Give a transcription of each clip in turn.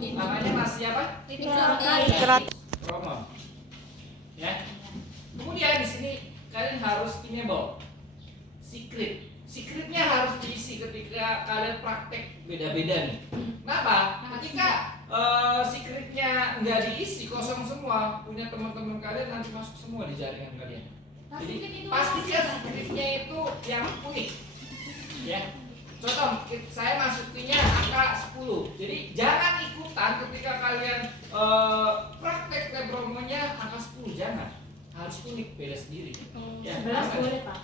namanya masih apa? Secret. Romon. Ya. Kemudian di sini kalian harus enable secret. Secretnya harus diisi ketika kalian praktek beda-beda nih. Kenapa? Ketika secretnya nggak diisi, kosong semua, punya teman-teman kalian nanti masuk semua di jaringan kalian. Jadi pastikan secretnya itu yang unik. Ya. Contoh, saya masukinnya angka 10. Jadi jangan ikutan ketika kalian praktek lab romonya angka 10, jangan. Harus unik, beda sendiri. Ya, 11 boleh, Pak.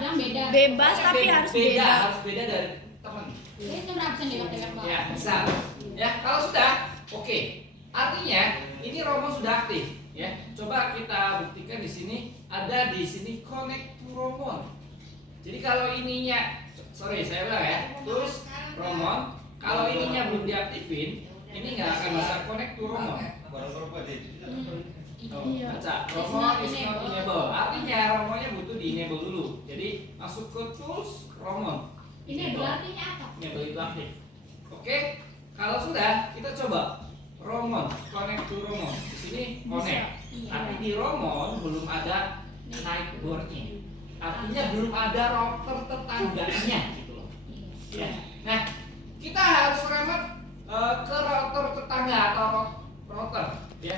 Yang beda. Bebas tapi harus beda. Harus beda dari teman. Ini berapa nih pakai laptop? Ya, bisa. Ya, kalau sudah, oke. Artinya ini romo sudah aktif. Ya, coba kita buktikan di sini. Ada di sini connect to romon. Jadi kalau ininya, sorry saya ulang ya. Terus romon, kalau ininya belum diaktifin, ini nggak akan bisa connect to romon. Baca, romon is not enable. Artinya romonnya butuh di enable dulu. Jadi masuk ke tools romon. Ini artinya apa? Enable itu aktif. Oke, kalau sudah kita coba romon connect to romon. Di sini connect. Tapi di romon belum ada night boardnya. Artinya belum ada router tetangganya gitu loh. Ya. Nah, kita harus remote ke router tetangga atau router ya.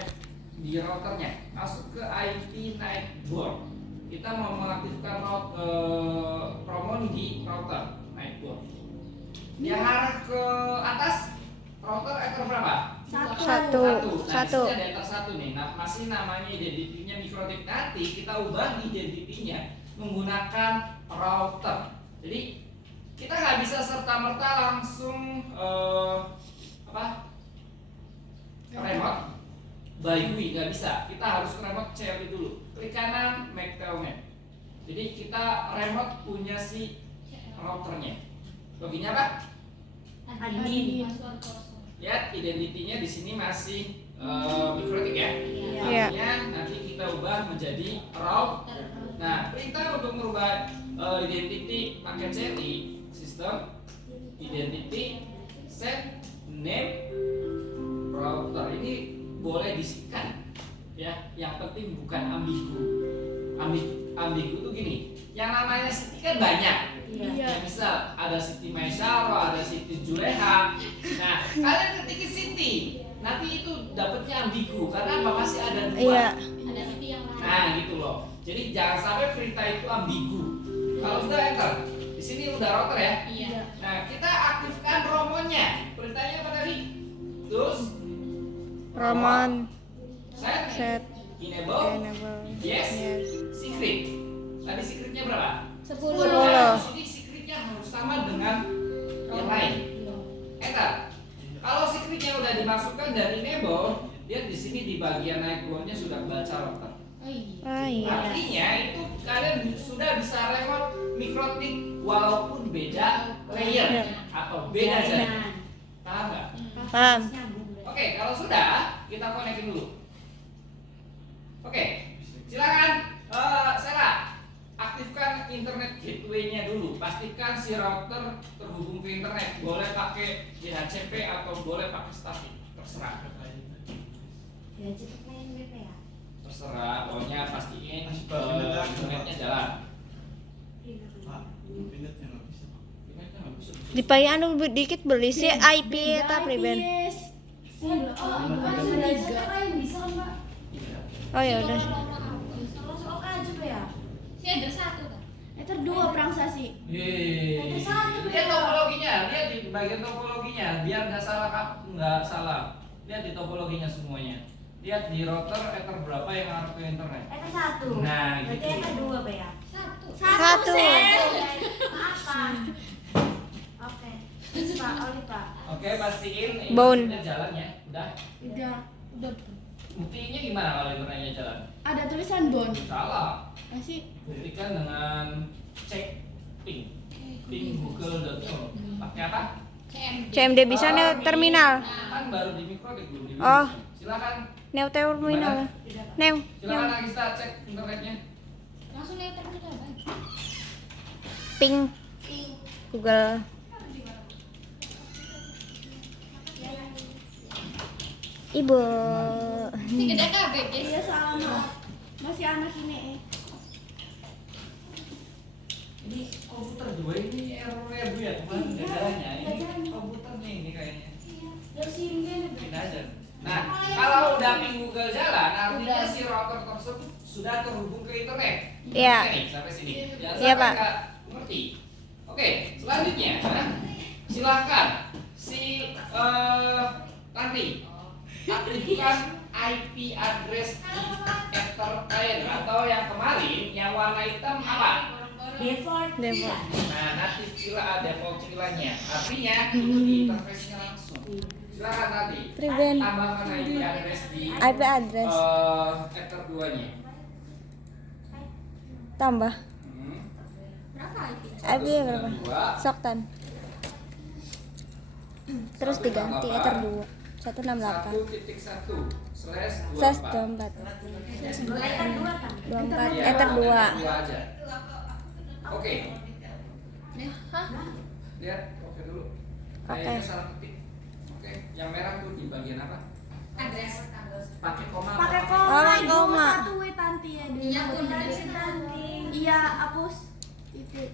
Di routernya masuk ke IP night board. Kita mau mengaktifkan romon di router night board. Yang arah ke atas router ether berapa? Satu. Nah, di sini ada ether 1 nih. Nah, masih namanya identitinya mikrotik. Nanti kita ubah identitinya menggunakan router. Jadi kita nggak bisa serta-merta langsung remote by GUI, nggak bisa. Kita harus remote CLI dulu. Klik kanan, make telnet. Jadi kita remote punya si routernya. Loginnya apa? Admin. Lihat identitinya di sini masih mikrotik ya. Iya. Artinya nanti kita ubah menjadi router. Nah, perintah untuk merubah identity paket CLI sistem identity set name router ini boleh disingkat ya. Yang penting bukan ambigu. Ambigu itu gini. Yang namanya Siti kan banyak. Iya. Ya, misal ada Siti Maisaro, ada Siti Juleha. Nah, kalian ketik Siti, nanti itu dapatnya ambigu karena apa? Masih ada dua. Iya. Ada titik yang lain. Nah, gitu loh. Jadi jangan sampai perintah itu ambigu. Kalau sudah enter, di sini udah router ya. Iya. Nah, kita aktifkan romonnya. Perintahnya apa tadi? Terus Romon set, set enable, enable. yes, Yes. secret. Tadi secretnya berapa? 10. Nah, di sini secretnya harus sama dengan yang lain. Enter. Kalau secretnya udah dimasukkan dan enable, lihat di sini di bagian naik nya sudah baca router. Oh iya. Ah iya. Artinya itu kalian sudah bisa remote mikrotik walaupun beda layer atau beda jaringan. Paham nggak? Paham. Oke, kalau sudah kita konekin dulu. Oke, silakan Sarah aktifkan internet gateway-nya dulu. Pastikan si router terhubung ke internet. Boleh pakai DHCP atau boleh pakai static, terserah. Ya, cepat main BP ya. Terserah, pokoknya pastiin internetnya jalan. Dipakai anu dikit beli si IP eta priben. Oh ya udah. Masuk aja Pak ya. Si ada 1 kan? Ether 2 perang sasi. Yeay. Lihat topologinya, lihat di bagian topologinya, biar nggak salah. Lihat di topologinya semuanya. Lihat di router ether berapa yang arah ke internet. Ether 1. Nah, Berarti gitu. Ether 2 Pak ya. 1. Satu. Maaf Pak. Oke. Pak, Oli Pak. Oke, pastiin Bone. internetnya jalan ya. Udah. Udah. Buktinya gimana kalau internetnya jalan? Ada tulisan bon. Salah. Masih Buktikan dengan cek ping. Ping google.com. Pakai apa? CMD bisa nih terminal. Kan baru di mikrotik belum di Oh. Silakan. Neo terminal. Neo. Silakan Agista cek internetnya. Langsung lihat terminal, Bang. Ping Google. Ibu. Ini gede kabeh, guys. Iya sama. Masih anak ini. Ini komputer 2 ini errornya Bu ya, kemarin Iya, jalannya nggak ini jalan. komputernya ini kayaknya. Terus ini Kita aja. Nah, kalau udah ping Google jalan, artinya si router tersebut sudah terhubung ke internet. Iya. Oke nih, sampai sini. Jangan Iya, sampai Pak. nggak mengerti. Oke, selanjutnya, silakan si nanti aktifkan IP address di Etherpad atau yang kemarin yang warna hitam apa? default. Default. Nah, nanti default vilanya. Artinya itu di interface-nya langsung. Silakan nanti Prevent. tambahkan IP address di IP address. Ether 2-nya. Tambah. Berapa itu? IP berapa? 192. Soktan. Terus diganti Ether 2. 168. 1.1/24. Slash 24. Ether 2 kan? 24 Iya, Ether 2. aja. Oke, Hah? lihat oke dulu. Oke. Kayaknya salah ketik. Oke, yang merah tuh di bagian apa? Address. Pakai koma. Pakai apa? koma. Oh, koma. Satu tanti ya. Iya, Bun. Tanti. Iya, hapus. Titik.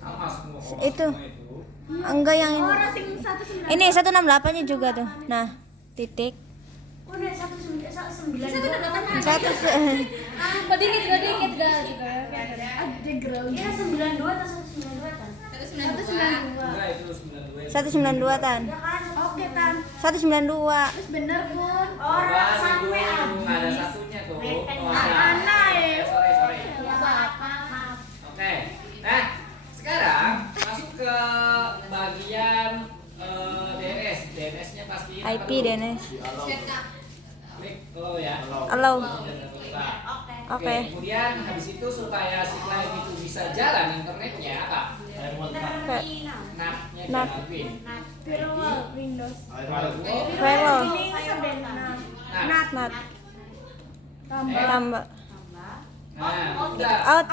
Sama semua. Itu. Semua itu. Enggak yang Oh, ini. racing 198. Ini 168-nya juga tuh. Nah, titik. Udah 192. Satu udah delapan. Satu Kok dikit gal juga. Ada ground. Iya 92 atau 192 kan? 192. Enggak, itu 92. 192 tan. Ya kan? Oke tan. 192. Terus bener pun. Orang Orang sampai nggak ada habis. satunya tuh. Mana ya? Sorry. Ya maaf. Oke. Nah, sekarang masuk ke bagian DNS. DNS-nya pasti IP DNS. Setup. Klik hello ya. Allow. Oke. Oke. Kemudian habis itu supaya si klien itu bisa jalan internetnya apa? NAT-nya NAT. Alvin. Firewall Windows. Firewall. Ini sebenarnya. Nah, Nat. Tambah. Tambah. Nah, udah. Out.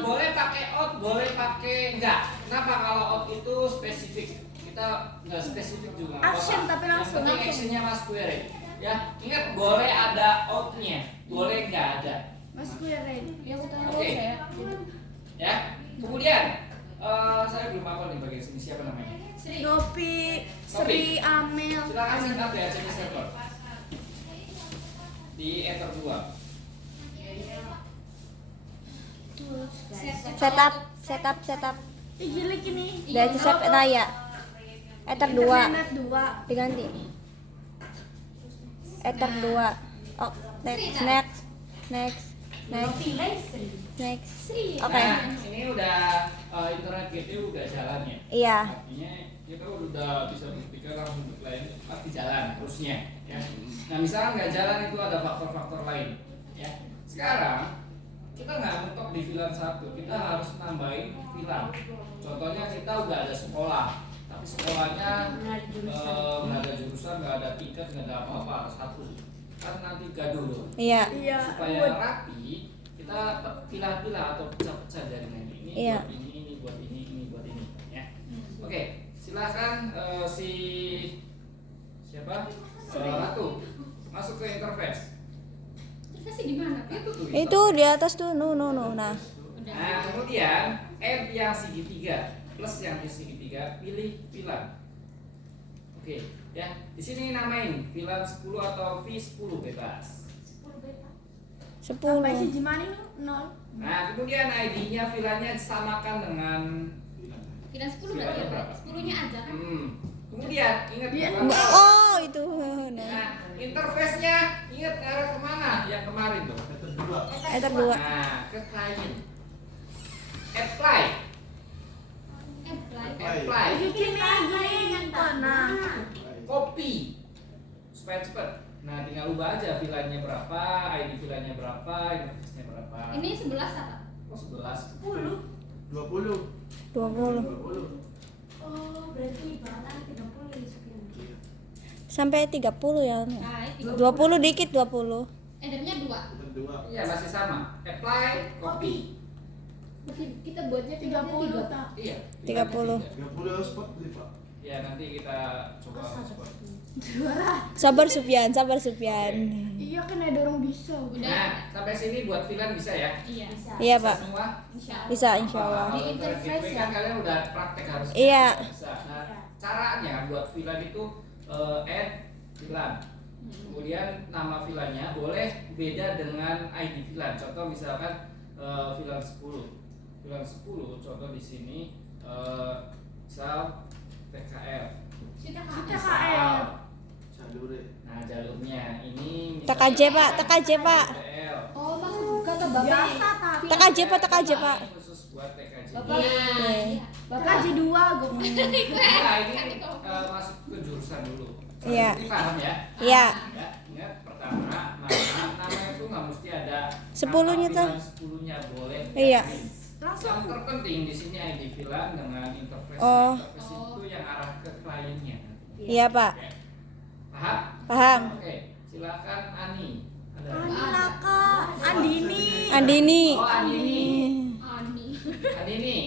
Boleh pakai out, boleh pakai enggak. Kenapa kalau out itu spesifik? Kita nggak spesifik juga. nggak Action, apa-apa. tapi langsung. Yang penting actionnya mas query. Ya, ingat boleh ada outnya, boleh nggak ada. Mas query. Ya udah Oke. ya. Ya. Kemudian saya belum apa nih bagian sini siapa namanya? Nopi, Sri, Amel. Silakan singkat ya sini server di Ether 2. Setup. Ih, gilik ini. Dari set raya. Ether 2 Internet 2. diganti. Ether 2. Oh, next. Oke. Nah, ini udah internet gateway udah jalannya. Iya. Artinya kita udah bisa buktikan langsung untuk klien pasti jalan terusnya. Ya. Nah, misalnya nggak jalan itu ada faktor-faktor lain. Ya. Sekarang kita nggak mentok di VLAN 1, kita harus nambahin VLAN. Contohnya kita udah ada sekolah, tapi sekolahnya nggak ada jurusan, nggak ada tiket, nggak ada apa-apa, satu. Kan nanti gaduh loh. Iya. Iya. Supaya rapi, kita pilah-pilah atau pecah-pecah jaringannya. Ini Iya. buat ini buat ini buat ini. Ya. Oke, silakan si siapa? Ratu masuk ke interface. Interface di mana, Pak? Itu tuh. Itu di atas tuh. No. Nah. Nah, kemudian add yang segitiga plus yang di segitiga, pilih VLAN. Oke, ya. Di sini namain VLAN 10 atau V10 bebas. 10. Sampai si Jimani 0. Nah, kemudian ID-nya VLAN-nya disamakan dengan Kira 10 berarti ya, Pak? 10-nya aja kan? Kemudian ingat Iya. Oh, itu. Nah. Nah, interface-nya ingat arah kemana? Yang kemarin tuh. Ether 2. Nah, ke client. Apply. Apply. Gini yang tanah. Copy. Supaya cepet. Nah, tinggal ubah aja VLAN-nya berapa, ID VLAN-nya berapa, interface-nya berapa. Ini 11 apa? Oh, 11. 20. 20. Oh, berarti bahkan 30 ya sekian. Sampai 30 ya. Nah, ini 20 dikit 20. Headernya 2. Iya, masih sama. Apply, copy. Kita buatnya 30 tak. Iya. 30. 30. 30 spot beli, Pak. Ya, nanti kita coba spot. Sabar Sufyan. Iya kan ada orang bisa. Nah, sampai sini buat VLAN bisa ya? Iya. Iya, Bisa Pak. semua? Bisa insyaallah. Di Kalau interface Internet Gateway ya? kan kalian udah praktek harusnya. Iya. Bisa. Nah, caranya buat VLAN itu add VLAN. Kemudian nama VLAN-nya boleh beda dengan ID VLAN. Contoh misalkan VLAN 10. VLAN 10 contoh di sini misal TKL. TKL. Jalure. Nah, jalurnya ini TKJ, Pak. TKL. Oh, maksud kata Bapak. Biasa tapi. TKJ, Pak. Ini khusus buat TKJ. Bapak. Iya. Bapak aja 2 gue. Nah, ini masuk ke jurusan dulu. Iya. Ini paham ya? Iya. Ya, ingat pertama nama itu nggak mesti ada 10-nya tuh. 10-nya boleh. Iya. Yang terpenting di sini ID VLAN dengan interface. Oh. Interface itu yang arah ke kliennya. Iya, Pak. Ya. Paham? Paham. Oke, silakan Ani. Ada. Laka, Andini. Andini. Oh, Andini. Ani. Andini.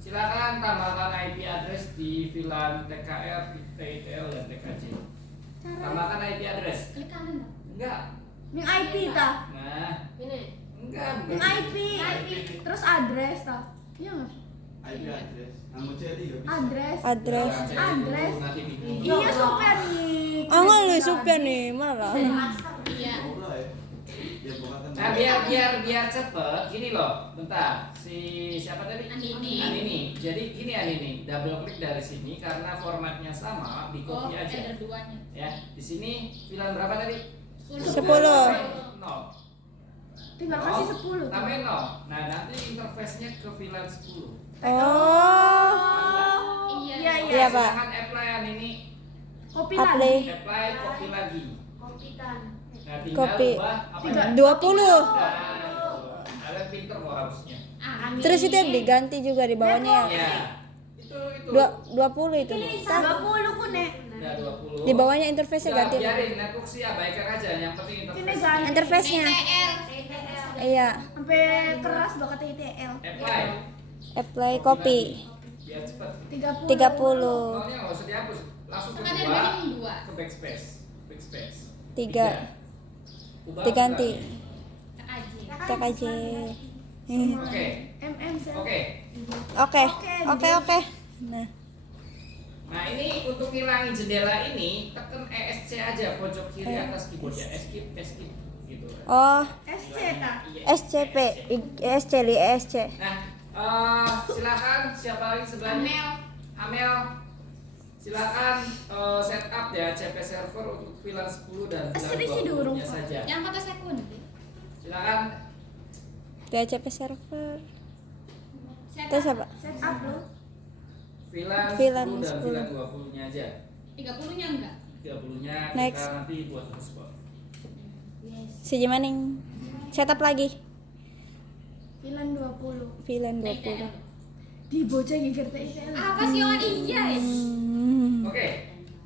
Silakan tambahkan IP address di VLAN TKR, TITL dan TKJ. Tambahkan IP address. Klik kanan. Enggak. Yang IP ta. Nah, Ini. enggak. Yang IP. Terus address ta. Iya enggak? IP address. Namun jadi ya bisa. Address. Address. Address. Nanti bikin. Iya Sofyan nih. Enggak lu Sufyan nih, malah. Iya. Mulai ya. Ya bukan. Nah, biar cepet gini loh. Bentar. Siapa tadi? Andini. Andini. Jadi gini Andini, double klik dari sini karena formatnya sama, di Oh, copy aja. ada duanya. Ya, di sini VLAN berapa tadi? 10. 0. Tinggal kasih 10. Tambahin 0. Nah, nanti interface-nya ke VLAN 10. Oh. Iya. Iya, Pak. Silakan apply Andini. Kopi Apply. lagi. Apply copy lagi. Kompitan. Nah, tinggal Copy. ubah apa ya? 20. Nah, kalian pinter loh harusnya. Terus itu yang diganti juga di bawahnya ya. Ya. Itu 20 itu. 20 ku nek. Udah 20. Di bawahnya interface-nya Udah, ganti. biarin network sih abaikan aja, yang penting Ini interface. ganti. Interface-nya. TTL. Iya. Sampai keras banget ITL. Apply. Apply copy. Biar cepet. 30. 30. Nolnya nggak usah dihapus, langsung ke Kan ada 2, yang 2. ke backspace. Backspace. 3. Ubah Diganti. ukurannya. TKJ. Oke. MM saya. Oke. Oke. Nah. Nah, ini untuk ngilangin jendela ini, tekan ESC aja pojok kiri atas keyboardnya. Escape gitu. Oh, SC ta. Iya. SCP, ESC li ESC. Nah, silakan siapa lagi sebelahnya? Amel. Silakan setup ya CP server untuk VLAN 10 dan VLAN Sini dulu, 20-nya saja. Yang 4 sekund. Silakan. DHCP server. Setup. Terus apa? Setup lo. VLAN VLAN 10 dan 10. VLAN 20-nya aja. 30-nya enggak? 30-nya Next. kita nanti buat hotspot. Si Jemaning. Setup lagi. Pilan 20. VLAN TTL. 20. Di bocah gigir ITL. Apa sih orang iya ya? Oke,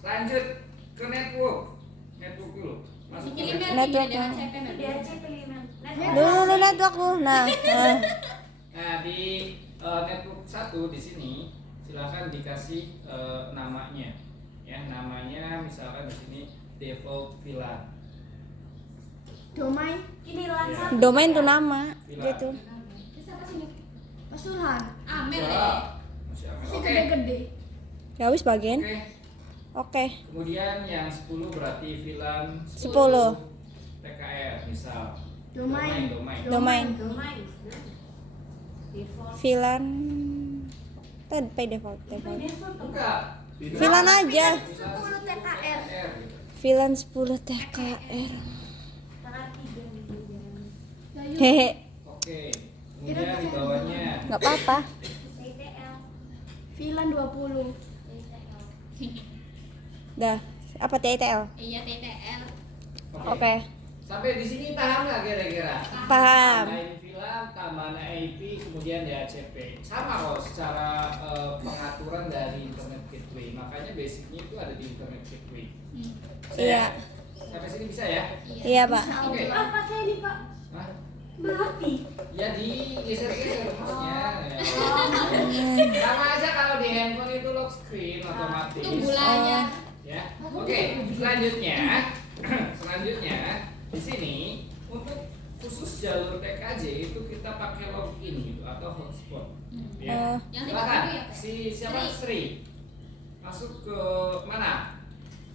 lanjut ke network. Network dulu. Masuk ke Pilih network. Network, dengan ya. CP nanti. DHC pilihan. Dulu network lu. Nah. Nah, di network 1 di sini silakan dikasih namanya. Ya, namanya misalkan di sini default VLAN. Domain. Ini lancar. Domain tuh nama VLAN. gitu. Terus apa sini? Pasuruan. Amel ya. Wah, masih Amel. Si Oke. gede-gede. Ya wis bagian. Oke. Oke. Kemudian yang 10 berarti VLAN 10. TKR misal. Domain. Domain. Domain. Default. VLAN default. Enggak. VLAN aja. 10 TKR. gitu. VLAN 10 TKR. Tanggal 3 nih. Hehe. Oke. Kemudian di bawahnya Nggak apa-apa. TTL. Pilan 20. TTL. Dah. Apa TTL? Iya TTL. Oke. Sampai di sini paham nggak kira-kira? Paham. Tambahin VLAN, tambahan IP, kemudian DHCP. Sama kok secara pengaturan dari Internet Gateway. Makanya basicnya itu ada di Internet Gateway. Bisa Iya. ya? Sampai sini bisa ya? Iya, Pak. Oke. Apa saya ini Pak? Hah? Mati. Ya digeser-geser maksudnya. Ya. Sama aja kalau di handphone itu lock screen otomatis. Itu gulanya. Oh. Ya. Oke, selanjutnya di sini untuk khusus jalur TKJ itu kita pakai login gitu atau hotspot. Ya. Yang Silakan. 30 ya, Pak? Siapa Sri? Masuk ke mana?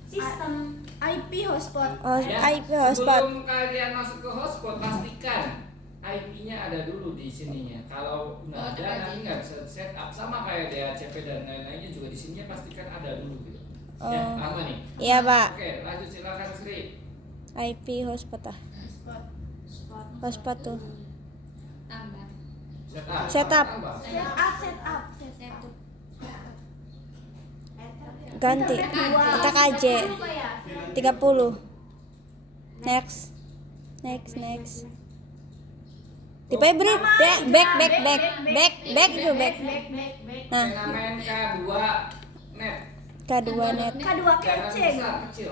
Sistem IP hotspot. IP hotspot. Sebelum kalian masuk ke hotspot, pastikan IP-nya ada dulu di sininya. Kalau nggak ada, nanti nggak bisa setup. Sama kayak DHCP dan lain-lainnya juga di sininya pastikan ada dulu gitu. Ya, Oh. paham nih? Iya, Pak. Oke, lanjut silakan Sri. IP hotspot ah. Hotspot tuh. Tambah. Setup. Tambah. Setup. Ganti. Kita KJ 30. Next. Tipe beri back itu back. Nah, Fenomena K2 net. K2 net. K2 Jangan kece. besar, kecil.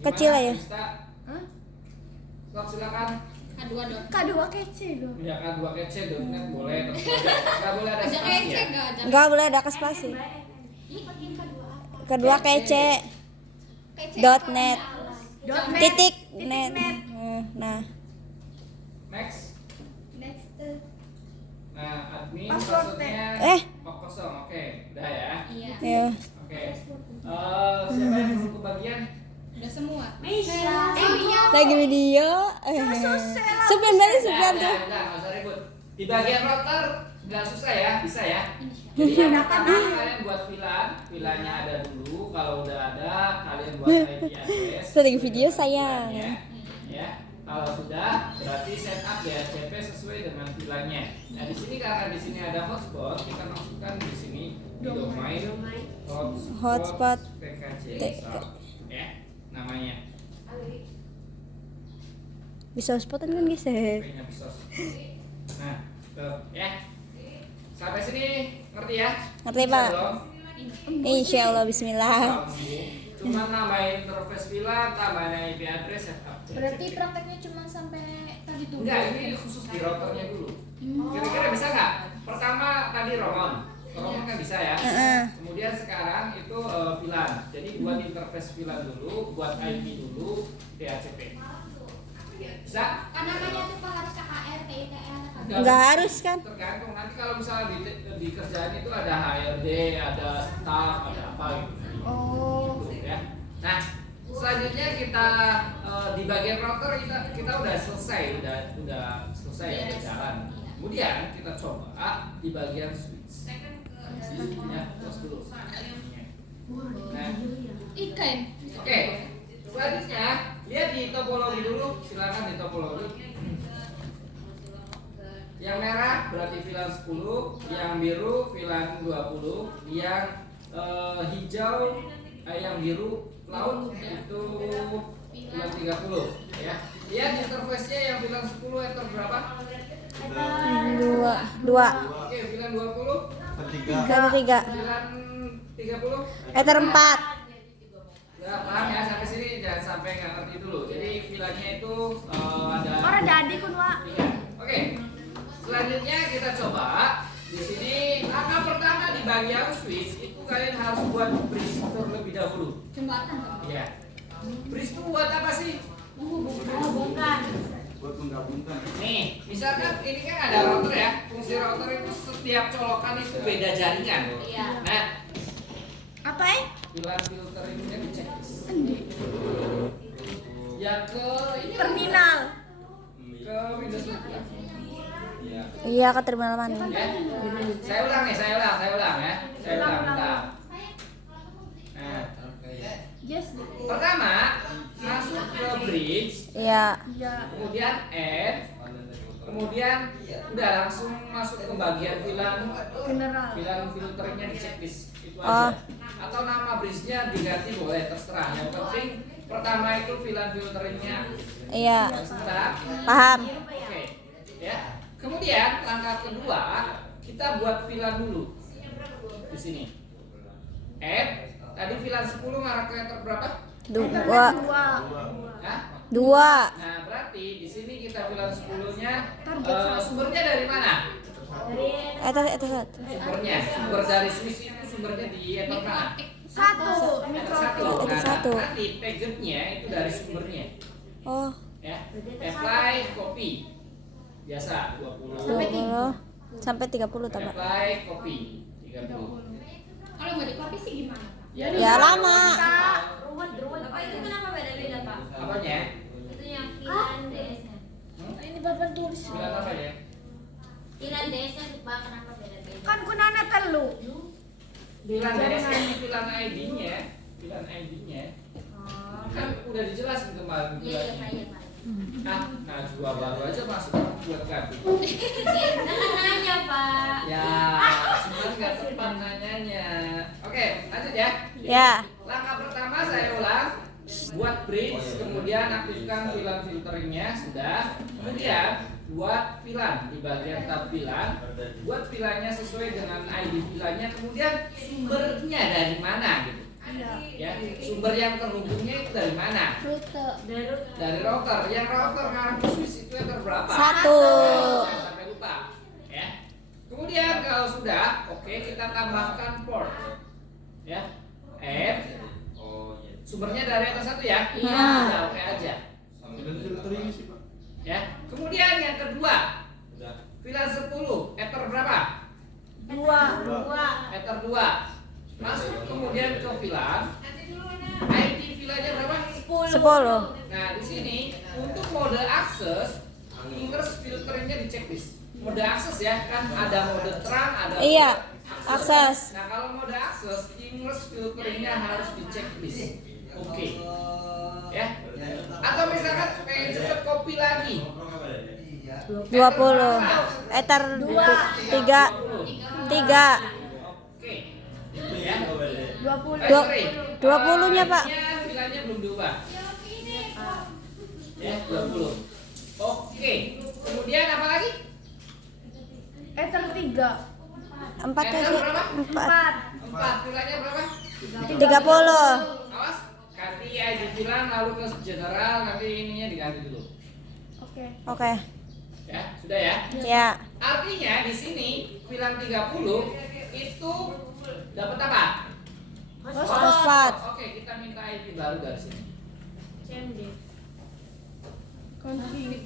Kecil Gimana, aja. Krista? Hah? Sok, silakan. K2 dot. K2 kece dong. Ya K2 kece .net boleh, terserah. Nggak boleh ada Aja spasi kece ya. enggak? Enggak boleh ada spasi. Kedua kece. Kece. Dot net. Dot net. Titik net. Nah, Next. Next. Nah, admin Passwordnya. passwordnya kosong. Oke, udah ya. Iya. ya. Oke. Siapa yang belum kebagian? Udah semua. Mesia. Iya. Lagi video. Supian dari supian tuh. Udah, nggak usah ribut. Di bagian router nggak susah ya, bisa ya. Jadi yang pertama kalian buat VLAN-nya ada dulu. Kalau udah ada, kalian buat IP address. Lagi video sayang. Ya. Kalau sudah, berarti setup DHCP sesuai dengan VLAN-nya. Nah, di sini karena di sini ada hotspot, kita masukkan di sini di domain hotspot TKJ ya namanya. Bisa hotspotan kan guys? IP-nya bisa. Nah, tuh ya. Sampai sini ngerti ya? Ngerti, Bisa Pak. dong? Insya Allah Bismillah. Cuma nambahin interface VLAN, tambahin IP address, setup. Berarti prakteknya cuma sampai tadi tuh. Enggak, ini khusus di routernya dulu. Kira-kira bisa nggak? Pertama tadi Romon kan bisa ya. Kemudian sekarang itu VLAN. Jadi buat interface VLAN dulu, buat IP dulu, DHCP. Bisa? Kan namanya tuh Pak harus KKR, TITR. Nggak harus kan? Tergantung nanti kalau misalnya di kerjaan itu ada HRD, ada staff, ada apa gitu. Oh. Gitu, ya. Nah, selanjutnya kita di bagian router kita udah selesai, udah selesai ya berjalan. Kemudian kita coba di bagian switch. Ya, close dulu. Nah, Ikan. oke. Selanjutnya lihat di topologi dulu, silakan di topologi. Yang merah berarti VLAN 10, yang biru VLAN 20, yang hijau yang biru laut itu VLAN 30 ya. Lihat interface-nya yang VLAN 10 ether berapa? Dua. Oke, VLAN 20, Tiga. VLAN 30. Ether 4. Ya, paham ya, sampai sini jangan sampai nggak ngerti dulu. Jadi VLAN-nya itu ada Orang jadi kun Wak. tiga. Oke. Selanjutnya kita coba di sini langkah pertama di bagian switch itu kalian harus buat bridge terlebih dahulu. Jembatan Pak. Iya. Bridge itu buat apa sih? Menghubungkan. Buat menggabungkan. Nih, misalkan ini kan ada router ya. Fungsi router itu setiap colokan itu beda jaringan. Iya. Nah, Apa VLAN filter ini kan dicek. Ya ke ini terminal. ke Windows Media. Iya. Iya ke terminal mana? Ya. Saya ulang ya. Saya ulang bentar. Nah, Yes. pertama masuk ke bridge, Iya. Ya. kemudian add, kemudian udah langsung masuk ke bagian VLAN General. filternya di checklist itu Oh. aja. Atau nama bridge-nya diganti boleh terserah. Yang penting pertama itu VLAN filternya. Iya. Sebentar. Paham. Oke. Ya. Kemudian langkah kedua kita buat VLAN dulu di sini. Add. Tadi VLAN 10 ngarah ke ether berapa? Dua. Hah? Dua. Nah, berarti di sini kita VLAN 10-nya sumbernya dari mana? Ether satu. Sumber dari switch itu sumbernya di ether mana? Satu. Meter satu. Meter Nah, satu. nanti targetnya itu dari sumbernya. Oh, Ya. Apply copy. Biasa 20. 20 sampai 30 tambah. Apply copy 30. Kalau nggak di copy sih gimana, Pak? Ya lama. Ruwet. Apa itu kenapa beda-beda, Pak? Apanya? Itu yang filan DS-nya. Ini bapak tulis. Bilang apa ya? Filan DS-nya tuh, Pak, kenapa beda-beda? Kan kunana telu. Bilang bilang ID-nya, bilang ID-nya. Oh. Kan udah dijelasin kemarin Iya, iya, Pak, bilangnya. iya, Pak. Najwa baru aja masuk buat ganti. Nah, nanya, Pak. Ya, cuman nggak tepat nanyanya. Oke, lanjut ya. Ya. Langkah pertama saya ulang. Buat bridge, kemudian aktifkan VLAN filteringnya sudah. Kemudian buat VLAN di bagian tab VLAN. Buat VLAN-nya sesuai dengan ID VLAN-nya. Kemudian sumbernya dari mana gitu. Ya, sumber yang terhubungnya itu dari mana? Rute. Dari router. Yang router kartu switch itu yang berapa? 1. Jangan sampai lupa. Ya. Kemudian kalau sudah, oke kita tambahkan port. Ya. Add. Sumbernya dari atas satu ya? Iya. Udah, oke aja. Dan filtering sih Pak. Ya. Kemudian yang kedua, VLAN 10, ether berapa? 2. Ether 2. Masuk kemudian ke VLAN. ID VLAN-nya berapa? 10. Nah, di sini untuk mode akses, ingress filternya di checklist. Mode akses ya, kan ada mode terang, ada Iya, mode akses. Nah, kalau mode akses, ingress filternya harus di checklist. Oke. Ya. Atau misalkan pengen cepet copy lagi. 20. Ether 3. 3. Oke. Ya. 20. Sorry. 20-nya, Pak. VLAN-nya belum diubah. Ya, 20. Oke. Kemudian apa lagi? Ether 3. 4 Ether aja. berapa? 4. 4. VLAN-nya berapa? 30. Awas, ganti ID VLAN lalu ke general, nanti ininya diganti dulu. Oke. Oke. Ya, sudah ya. Ya. Artinya di sini VLAN 30 itu dapat apa? Hotspot. Oke, kita minta ID baru dari sini. Config.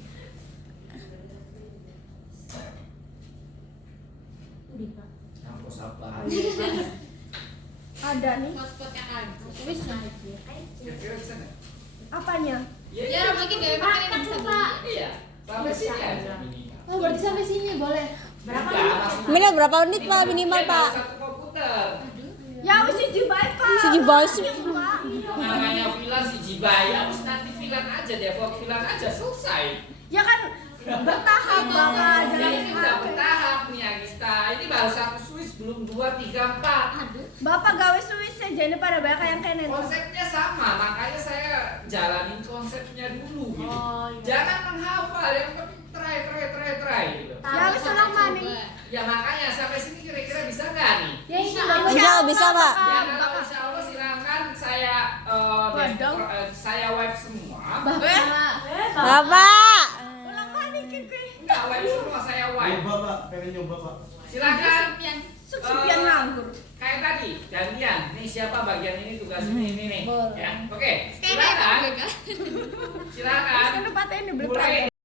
Kampus apa? Ada nih. Hotspot yang ada. Bisa. Kira-kira bisa nggak? Apanya? Ya, mungkin gak pakai ini bisa beli. Iya, sampai sini aja minimal. Oh, berarti sampai sini boleh. Berapa? Maksudnya Minimal berapa menit, Pak? Minimal, Pak. satu komputer. Ya wis siji bae, Pak. Siji bae sih. Namanya VLAN si Jibaya, harus nanti VLAN aja, default VLAN aja selesai. Ya kan bertahap, Bapak. Jangan Ini udah bertahap nih Agista. Ini baru satu switch, belum 2, 3, 4. Bapak gawe Swiss aja ini pada banyak yang kenen. Konsepnya sama, makanya saya jalanin konsepnya dulu gitu. Jangan menghafal, yang penting try gitu. Ya wis ulang maning. Ya makanya sampai sini kira-kira bisa nggak nih? Ya ini Bisa, Pak. Ya kalau insya Allah silakan saya Waduh. saya wipe semua. Bapak. Bapak. Ulang maning kan kuwi. Enggak wipe semua, saya wipe. Nyoba Pak, pengen nyoba Pak. Silakan. Sekian nganggur. Kayak tadi gantian. Nih siapa bagian ini tugas ini nih. Boleh. Ya, oke. Kayak Silakan. Mega. Silakan. Kan tempatnya ini beli Mulai